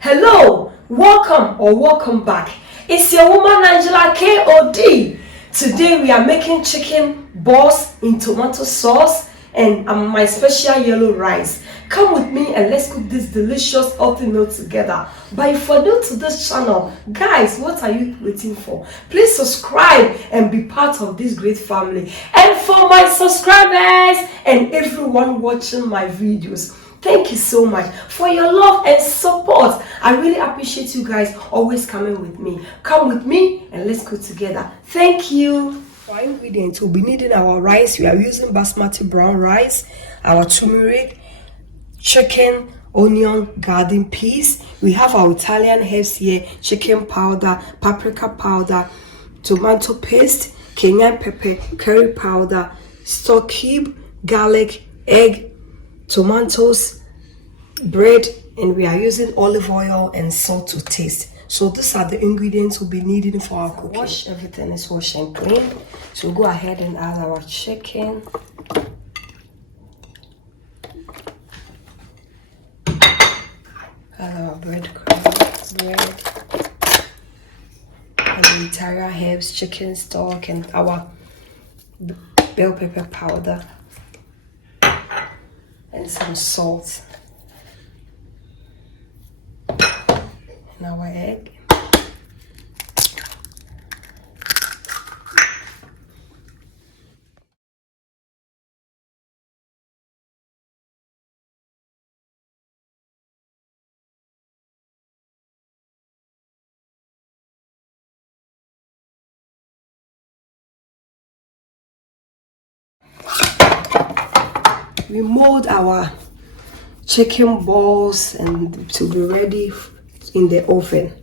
Hello, welcome or welcome back. It's your woman Angela KOD. Today we are making chicken balls in tomato sauce and my special yellow rice. Come with me and let's cook this delicious healthy meal together. But if you're new to this channel, guys, what are you waiting for? Please subscribe and be part of this great family. And for my subscribers and everyone watching my videos, thank you so much for your love and support. I really appreciate you guys always coming with me. Come with me and let's go together. Thank you. For our ingredients, we'll be needing our rice. We are using Basmati brown rice, our turmeric, chicken, onion, garden peas. We have our Italian herbs here, chicken powder, paprika powder, tomato paste, Cayenne pepper, curry powder, stock cube, garlic, egg, tomatoes, bread, and we are using olive oil and salt to taste. So these are the ingredients we'll be needing for our cooking. Everything is washed and clean. So go ahead and add our chicken. Add our bread, and the entire herbs, chicken stock, and our bell pepper powder, and some salt, and our egg. We mold our chicken balls and to be ready in the oven.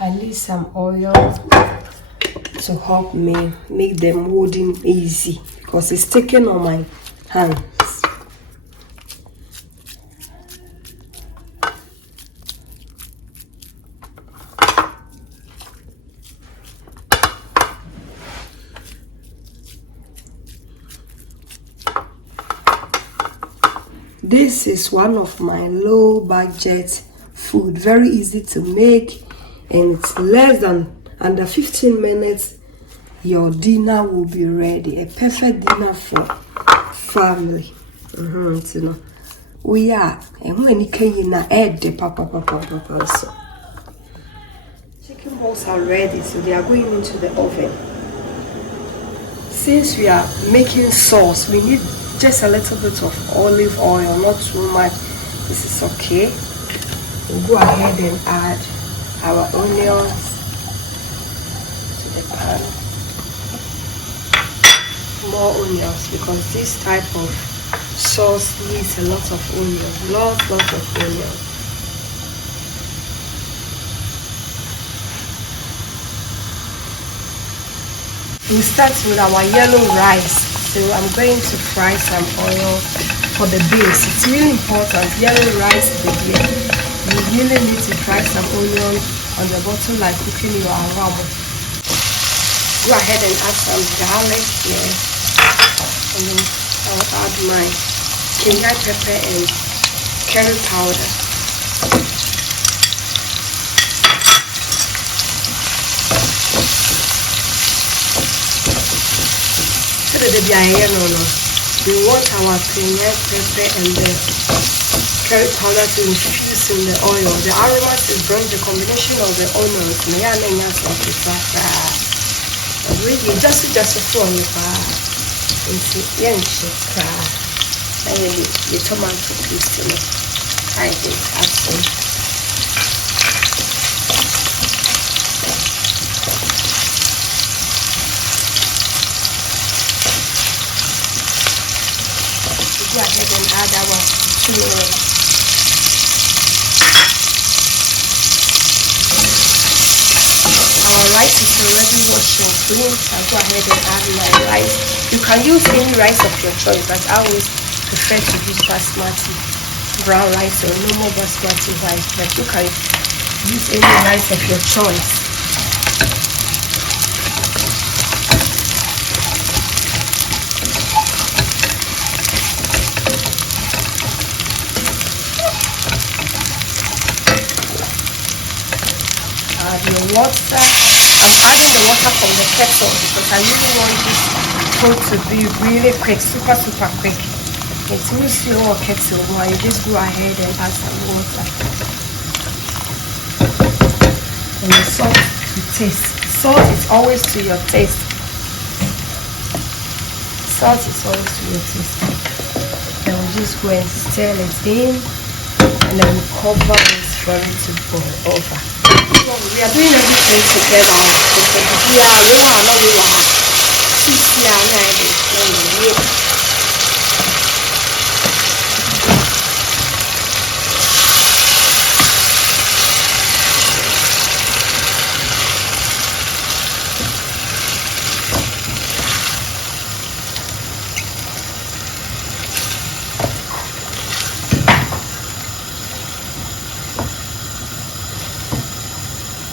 I need some oil to help me make the molding easy because it's taken on my hands. This is one of my low budget food, very easy to make, and it's less than under 15 minutes. Your dinner will be ready, a perfect dinner for family. We are, and when you can add the papa. So chicken balls are ready, so they are going into the oven. Since we are making sauce, we need just a little bit of olive oil, not too much. This is okay. We'll go ahead and add our onions to the pan. More onions because this type of sauce needs a lot of onions, lots of onions. We start with our yellow rice. So I'm going to fry some oil for the base. It's really important. Yellow rice, baby. You really need to fry some onion on the bottom like cooking your aramo. Go ahead and add some garlic here. And then I'll add my cayenne pepper and curry powder. We want our cayenne pepper and the curry powder to infuse in the oil. The aromas is bring the combination of the onions. Really just for you. The tomato paste. I think that's go ahead and add our turmeric. Our rice is already washed and clean. I'll go ahead and add my rice. You can use any rice of your choice, but I always prefer to use Basmati brown rice or normal Basmati rice, but you can use any rice of your choice. water. I'm adding the water from the kettle because I really want this food to be really quick, super quick. It's too slow kettle, but you just go ahead and add some water. And the salt to taste. Salt is always to your taste. Salt is always to your taste. Then we'll just go and stir it in, and then we'll cover it for it to boil over. So we are doing everything together.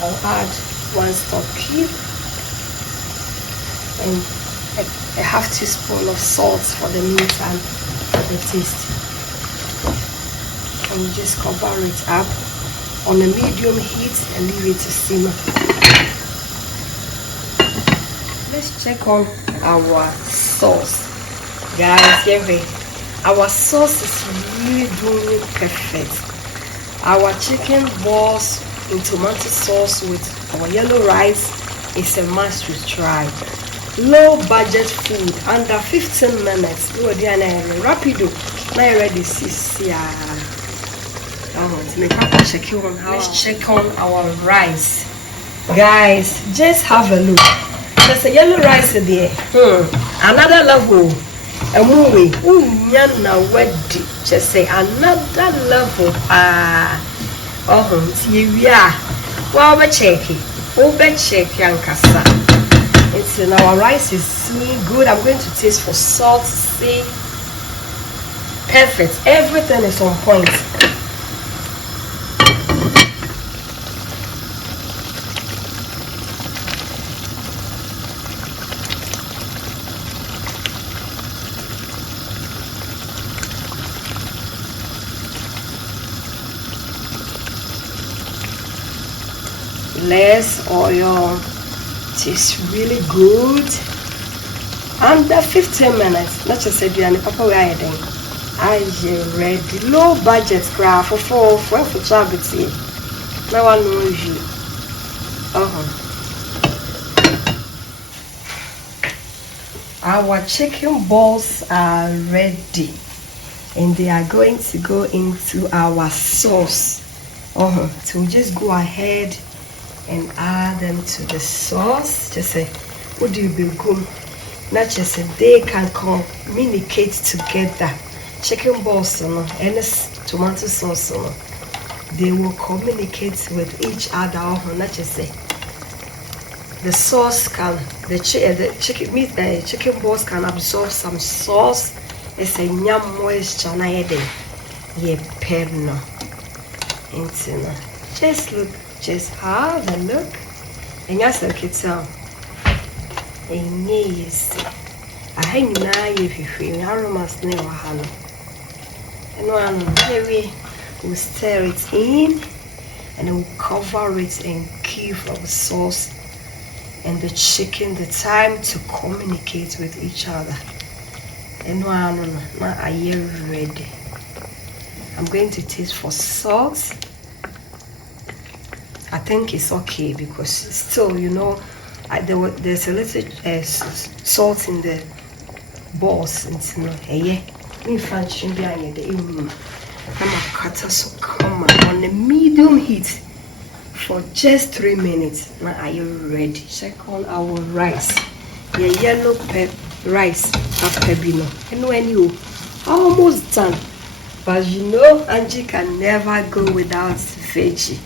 I'll add 1 stock cube and a half teaspoon of salt for the meat and the taste. And you just cover it up on a medium heat and leave it to simmer. Let's check on our sauce, guys. Here, our sauce is really doing perfect. Our chicken balls in tomato sauce with our yellow rice is a must to try. Low budget food, under 15 minutes. Rapido. Now ready, let's check on our rice, guys. Just have a look. There's a yellow rice there. Another level. A movie. Just say another level. Well, we check it. It's in our rice is really good. I'm going to taste for salt. See, perfect. Everything is on point. Less oil. Tastes really good. Under 15 minutes. Not just say papa we are doing. I ready. Low budget craft for charity. Now I know you. Our chicken balls are ready, and they are going to go into our sauce. So just go ahead and add them to the sauce. Just say, what do you become? Not just say they can communicate together. Chicken balls and tomato sauce, they will communicate with each other. Not just say the sauce can, the chicken balls can absorb some sauce. It's a yam moisture na yede ye perno. Just look. Just have a look. And yes, I can tell. And yes, I hang now if you feel aromas never hano. And one here we'll stir it in and we'll cover it and give our sauce and the chicken the time to communicate with each other. And one now are you ready? I'm going to taste for salt. I think it's okay because still, there's a little salt in the balls. Come on the medium heat for just 3 minutes. Now are you ready? Check on our rice. The yellow rice pepino. And almost done. But Angie can never go without veggie.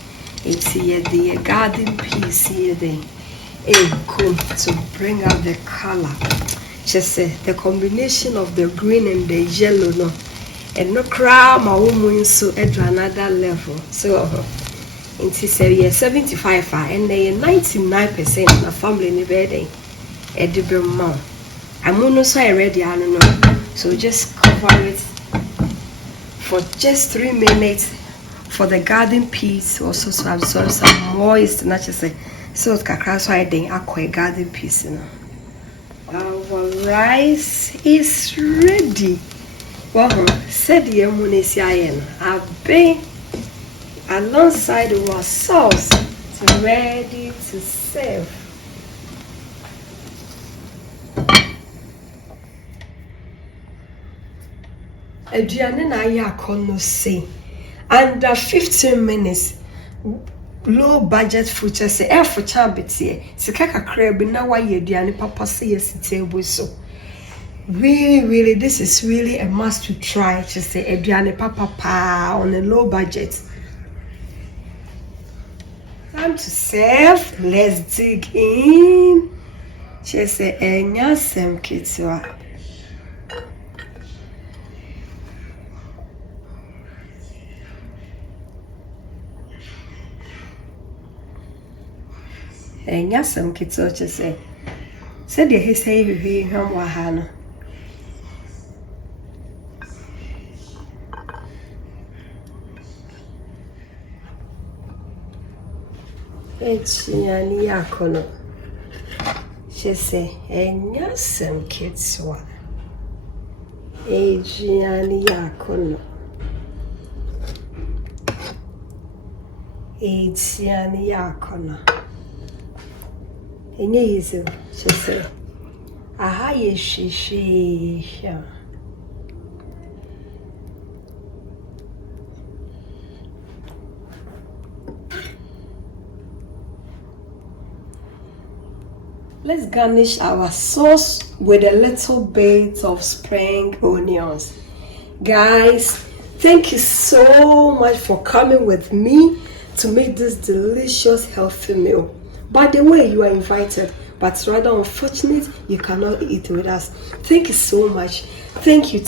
It's here the garden peas here the cool to bring out the color. Just the combination of the green and the yellow and no crowd my woman so at another level. So it's 75 and they 99% of the family in the bed edible mouth. I'm almost ready, I don't know. So just cover it for just 3 minutes. For the garden peas also to absorb some moist, not just So kakra so I think akwa garden piece no. Our rice is ready. Wow, said the Cayenne. I've been alongside our sauce ready to serve. Aduane na ayi akono say under 15 minutes. Low budget food just say for chabiti sika kakra bi na waye aduane papa say yes table so really this is really a must to try just say aduane papa pa on a low budget. Time to serve. Let's dig in. Just say enya sem kitwa. Enya some kids just say said he say he hum wa ha no echiani yakono she say enya some kids wa echiani yakono echiani yakono. Enye easy, she say. Aha ye she. Let's garnish our sauce with a little bit of spring onions. Guys, thank you so much for coming with me to make this delicious healthy meal. By the way, you are invited, but rather unfortunate you cannot eat with us. Thank you so much. Thank you.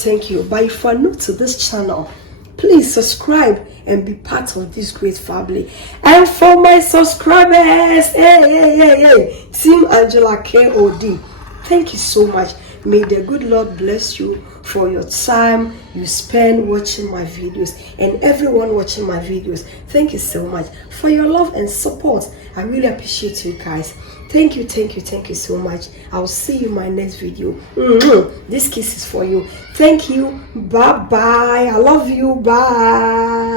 But if you are new to this channel, please subscribe and be part of this great family. And for my subscribers, hey, Team Angela KOD, thank you so much. May the good Lord bless you for your time you spend watching my videos, and everyone watching my videos. Thank you so much for your love and support. I really appreciate you guys. Thank you so much. I'll see you in my next video. This kiss is for you. Thank you. Bye. I love you. Bye.